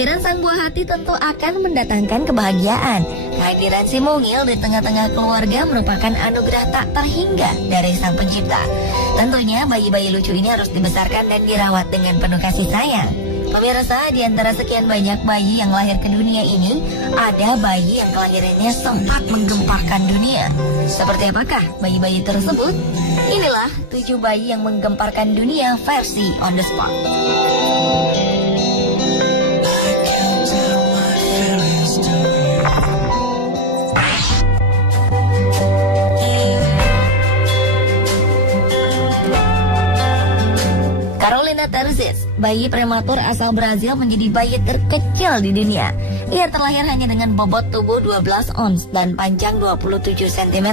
Kelahiran sang buah hati tentu akan mendatangkan kebahagiaan. Kehadiran si mungil di tengah-tengah keluarga merupakan anugerah tak terhingga dari sang pencipta. Tentunya bayi-bayi lucu ini harus dibesarkan dan dirawat dengan penuh kasih sayang. Pemirsa, di antara sekian banyak bayi yang lahir ke dunia ini, ada bayi yang kelahirannya sempat menggemparkan dunia. Seperti apakah bayi-bayi tersebut? Inilah 7 bayi yang menggemparkan dunia versi On The Spot. Carolina Terzis, bayi prematur asal Brazil, menjadi bayi terkecil di dunia. Ia terlahir hanya dengan bobot tubuh 12 ons dan panjang 27 cm.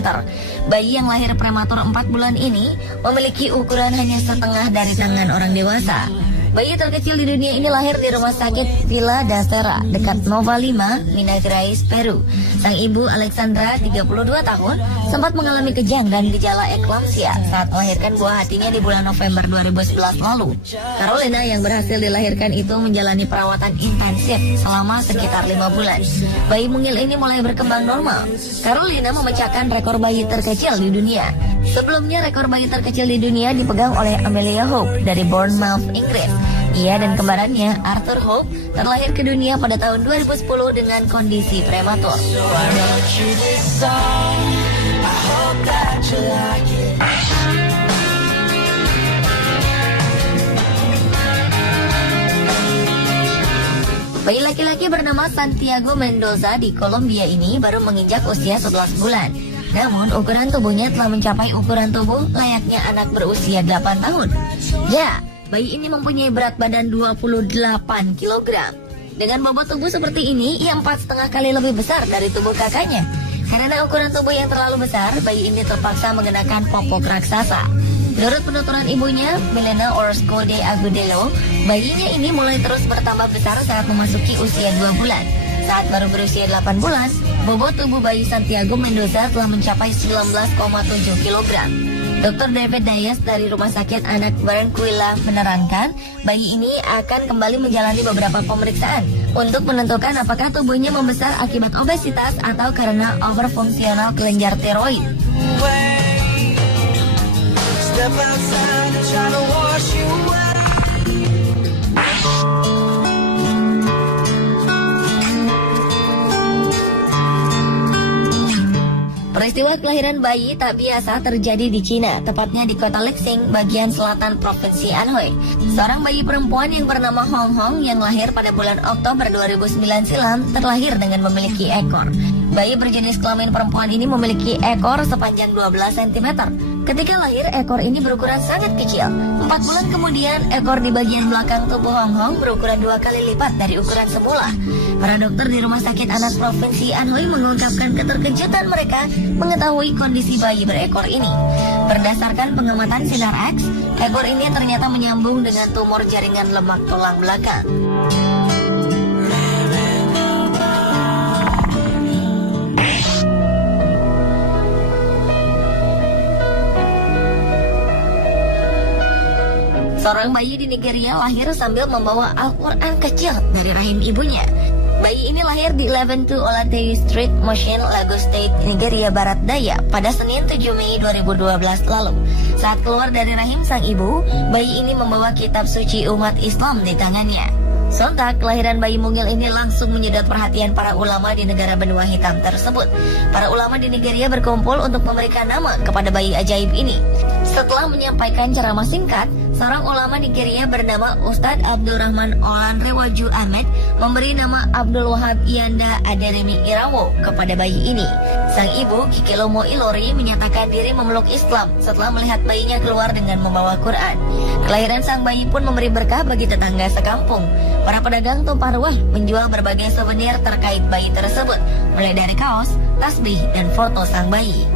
Bayi yang lahir prematur 4 bulan ini memiliki ukuran hanya setengah dari tangan orang dewasa. Bayi terkecil di dunia ini lahir di rumah sakit Villa da Serra dekat Nova Lima, Minas Gerais, Peru. Sang ibu Alexandra, 32 tahun, sempat mengalami kejang dan gejala eklamsia saat melahirkan buah hatinya di bulan November 2011 lalu. Carolina yang berhasil dilahirkan itu menjalani perawatan intensif selama sekitar 5 bulan. Bayi mungil ini mulai berkembang normal. Carolina memecahkan rekor bayi terkecil di dunia. Sebelumnya rekor bayi terkecil di dunia dipegang oleh Amelia Hope dari Bournemouth, Inggris. Ia dan kembarannya Arthur Hope terlahir ke dunia pada tahun 2010 dengan kondisi prematur. Bayi laki-laki bernama Santiago Mendoza di Kolombia ini baru menginjak usia 11 bulan. Namun ukuran tubuhnya telah mencapai ukuran tubuh layaknya anak berusia 8 tahun. Ya, bayi ini mempunyai berat badan 28 kg. Dengan bobot tubuh seperti ini, ia 4,5 kali lebih besar dari tubuh kakaknya. Karena ukuran tubuh yang terlalu besar, bayi ini terpaksa mengenakan popok raksasa. Menurut penuturan ibunya, Milena Orozco de Agudelo, bayinya ini mulai terus bertambah besar saat memasuki usia 2 bulan. Saat baru berusia 8 bulan, bobot tubuh bayi Santiago Mendoza telah mencapai 19,7 kg. Dr. David Dias dari Rumah Sakit Anak Barranquilla menerangkan, bayi ini akan kembali menjalani beberapa pemeriksaan untuk menentukan apakah tubuhnya membesar akibat obesitas atau karena overfungsional kelenjar tiroid. Peristiwa kelahiran bayi tak biasa terjadi di Cina, tepatnya di kota Lexing, bagian selatan Provinsi Anhui. Seorang bayi perempuan yang bernama Hong Hong yang lahir pada bulan Oktober 2009 silam terlahir dengan memiliki ekor. Bayi berjenis kelamin perempuan ini memiliki ekor sepanjang 12 cm. Ketika lahir, ekor ini berukuran sangat kecil. 4 bulan kemudian, ekor di bagian belakang tubuh Hong Hong berukuran 2 kali lipat dari ukuran semula. Para dokter di Rumah Sakit Anak Provinsi Anhui mengungkapkan keterkejutan mereka mengetahui kondisi bayi berekor ini. Berdasarkan pengamatan sinar X, ekor ini ternyata menyambung dengan tumor jaringan lemak tulang belakang. Seorang bayi di Nigeria lahir sambil membawa Al-Quran kecil dari rahim ibunya. Bayi ini lahir di 112 Olatewi Street, Moshin, Lagos State, Nigeria Barat Daya pada Senin 7 Mei 2012 lalu. Saat keluar dari rahim sang ibu, bayi ini membawa kitab suci umat Islam di tangannya. Sontak, kelahiran bayi mungil ini langsung menyedot perhatian para ulama di negara benua hitam tersebut. Para ulama di Nigeria berkumpul untuk memberikan nama kepada bayi ajaib ini. Setelah menyampaikan ceramah singkat, seorang ulama Nigeria bernama Ustadz Abdurrahman Olanrewaju Ahmed memberi nama Abdul Wahab Iyanda Aderemi Irawo kepada bayi ini. Sang ibu, Kikilomo Ilori, menyatakan diri memeluk Islam setelah melihat bayinya keluar dengan membawa Quran. Kelahiran sang bayi pun memberi berkah bagi tetangga sekampung. Para pedagang tumpah ruah menjual berbagai souvenir terkait bayi tersebut, mulai dari kaos, tasbih, dan foto sang bayi.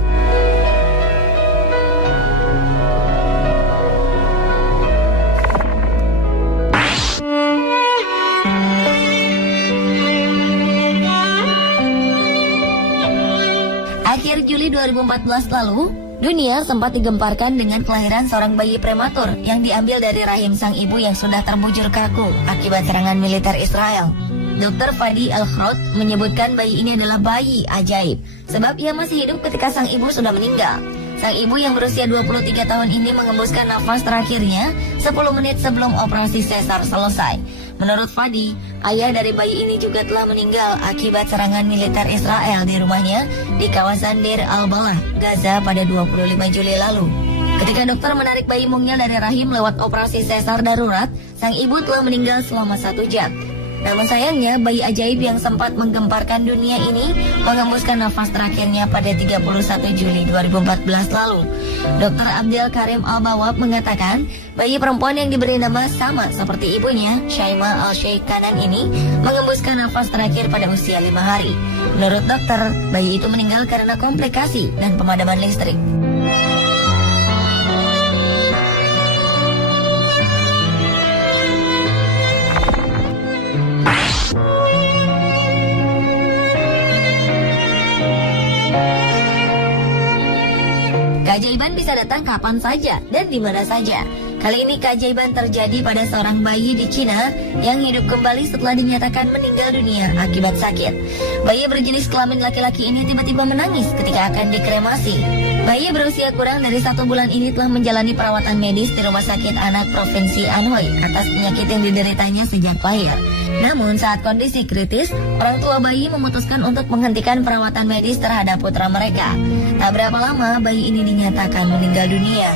Akhir Juli 2014 lalu, dunia sempat digemparkan dengan kelahiran seorang bayi prematur yang diambil dari rahim sang ibu yang sudah terbujur kaku akibat serangan militer Israel. Dr. Fadi Al-Khrot menyebutkan bayi ini adalah bayi ajaib, sebab ia masih hidup ketika sang ibu sudah meninggal. Sang ibu yang berusia 23 tahun ini mengembuskan nafas terakhirnya 10 menit sebelum operasi sesar selesai. Menurut Fadi, ayah dari bayi ini juga telah meninggal akibat serangan militer Israel di rumahnya di kawasan Deir al-Balah, Gaza pada 25 Juli lalu. Ketika dokter menarik bayi mungil dari rahim lewat operasi sesar darurat, sang ibu telah meninggal selama 1 jam. Namun sayangnya, bayi ajaib yang sempat menggemparkan dunia ini mengembuskan nafas terakhirnya pada 31 Juli 2014 lalu. Dr. Abdel Karim Al-Bawab mengatakan, bayi perempuan yang diberi nama sama seperti ibunya, Shaima Al-Sheikh Kanan ini, mengembuskan nafas terakhir pada usia 5 hari. Menurut dokter, bayi itu meninggal karena komplikasi dan pemadaman listrik. Keajaiban bisa datang kapan saja dan di mana saja. Kali ini keajaiban terjadi pada seorang bayi di Cina yang hidup kembali setelah dinyatakan meninggal dunia akibat sakit. Bayi berjenis kelamin laki-laki ini tiba-tiba menangis ketika akan dikremasi. Bayi berusia kurang dari 1 bulan ini telah menjalani perawatan medis di Rumah Sakit Anak Provinsi Anhui atas penyakit yang dideritanya sejak lahir. Namun saat kondisi kritis, orang tua bayi memutuskan untuk menghentikan perawatan medis terhadap putra mereka. Tak berapa lama, bayi ini dinyatakan meninggal dunia.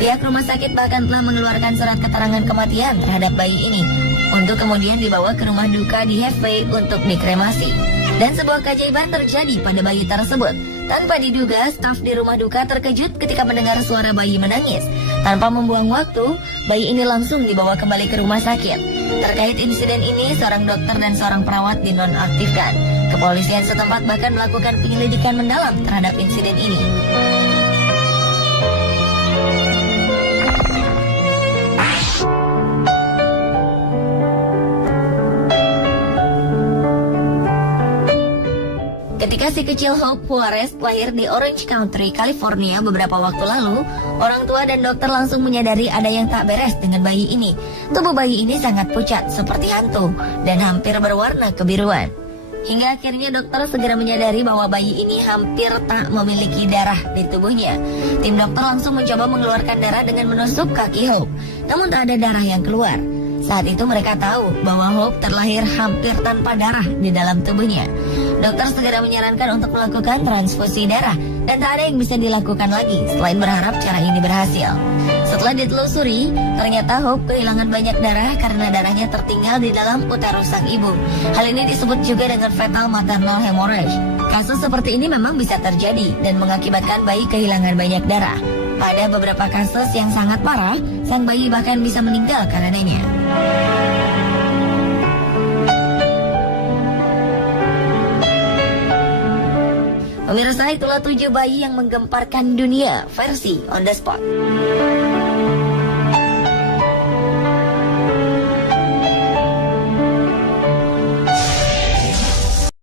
Pihak rumah sakit bahkan telah mengeluarkan surat keterangan kematian terhadap bayi ini untuk kemudian dibawa ke rumah duka di Hefei untuk dikremasi. Dan sebuah keajaiban terjadi pada bayi tersebut. Tanpa diduga, staf di rumah duka terkejut ketika mendengar suara bayi menangis. Tanpa membuang waktu, bayi ini langsung dibawa kembali ke rumah sakit. Terkait insiden ini, seorang dokter dan seorang perawat dinonaktifkan. Kepolisian setempat bahkan melakukan penyelidikan mendalam terhadap insiden ini. Ketika si kecil Hope Juarez lahir di Orange County, California beberapa waktu lalu, orang tua dan dokter langsung menyadari ada yang tak beres dengan bayi ini. Tubuh bayi ini sangat pucat seperti hantu dan hampir berwarna kebiruan. Hingga akhirnya dokter segera menyadari bahwa bayi ini hampir tak memiliki darah di tubuhnya. Tim dokter langsung mencoba mengeluarkan darah dengan menusuk kaki Hope, namun tak ada darah yang keluar. Saat itu mereka tahu bahwa Hope terlahir hampir tanpa darah di dalam tubuhnya. Dokter segera menyarankan untuk melakukan transfusi darah dan tak ada yang bisa dilakukan lagi selain berharap cara ini berhasil. Setelah ditelusuri, ternyata Hope kehilangan banyak darah karena darahnya tertinggal di dalam uterus sang ibu. Hal ini disebut juga dengan fetal maternal hemorrhage. Kasus seperti ini memang bisa terjadi dan mengakibatkan bayi kehilangan banyak darah. Pada beberapa kasus yang sangat parah, sang bayi bahkan bisa meninggal karenanya. Pemirsa, itulah 7 bayi yang menggemparkan dunia versi On The Spot.